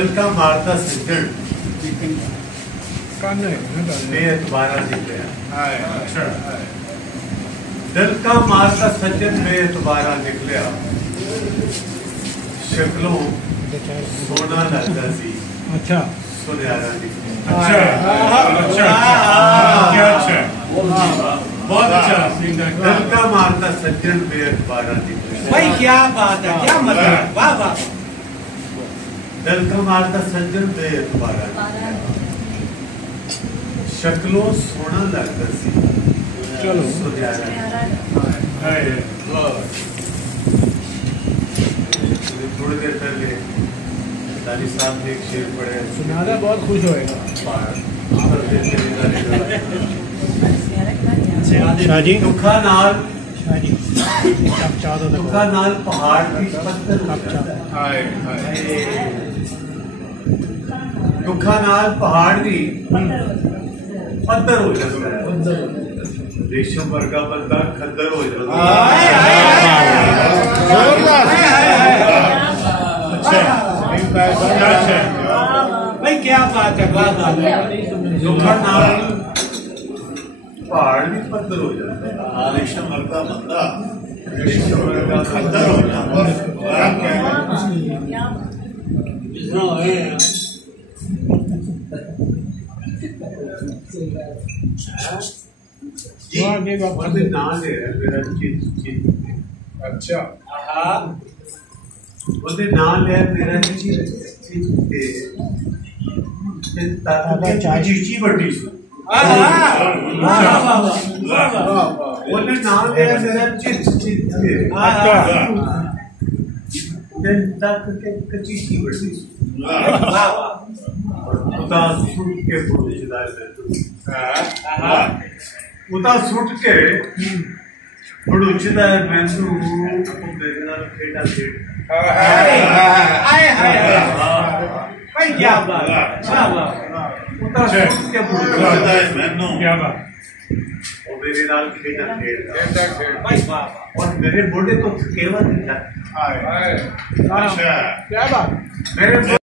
दिल का मारता सज्जन बेएतबारा निकलिया। अच्छा, दिल का मारता सज्जन बेएतबारा निकलिया। शक्लों सोना लगता सी, अच्छा सुनहरा निकलिया। अच्छा, बहुत अच्छा। दिल का मारता सज्जन बेएतबारा निकलिया। भाई क्या बात है, क्या मतलब, वाह वाह। दिल का मारता सज्जन बेएतबारा शक्लों सोना लगता सी, चलो थोड़ी देर पहले दानी साहब ने एक शेर पढ़े, सुनाना बहुत खुश होएगा। दुखा नाल पहाड़ की पत्थर, दुखा नाल पहाड़ की पत्थर हो जाता है। रेशम वर्गा बंदा खद्दर हो जाता है। भाई क्या बात है, वाह वाह। दुखा नाल पहाड़ भी पत्थर हो जाता है। रेशम वर्गा बंदा खद्दर हो जाता है। अच्छा, ਉਹਦੇ ਨਾਂ ਲਿਆ ਮੇਰਾ ਚੀਚੀ ਵੱਡੀ ਸੀ। ਉਹਨੇ ਨਾਂ ਲਿਆ ਮੇਰਾ ਚੀਚੀ ਚੀਚੀ ਵੱਡੀ ਸੀ। ਉਹਦਾ ਸੁੱਟ ਕੇ ਪੁੱਛਦਾ ਉਹਦਾ ਸੁੱਟ ਕੇ ਪੁੱਛਦਾ ਮੈਨੂੰ ਮੇਰੇ ਨਾਲ ਖੇਡਾਂ ਖੇਡ। भाई क्या बात, वाह वाह। ਉਹਦਾ ਸੁੱਟ ਕੇ ਪੁੱਛਦਾ ਮੈਨੂੰ क्या बात, ਉਹ ਮੇਰੇ ਨਾਲ ਖੇਡਾਂ ਖੇਡਦਾ। भाई वाह वाह। और मेरे मोटे तो थकेवा नहीं था। क्या बात, मेरे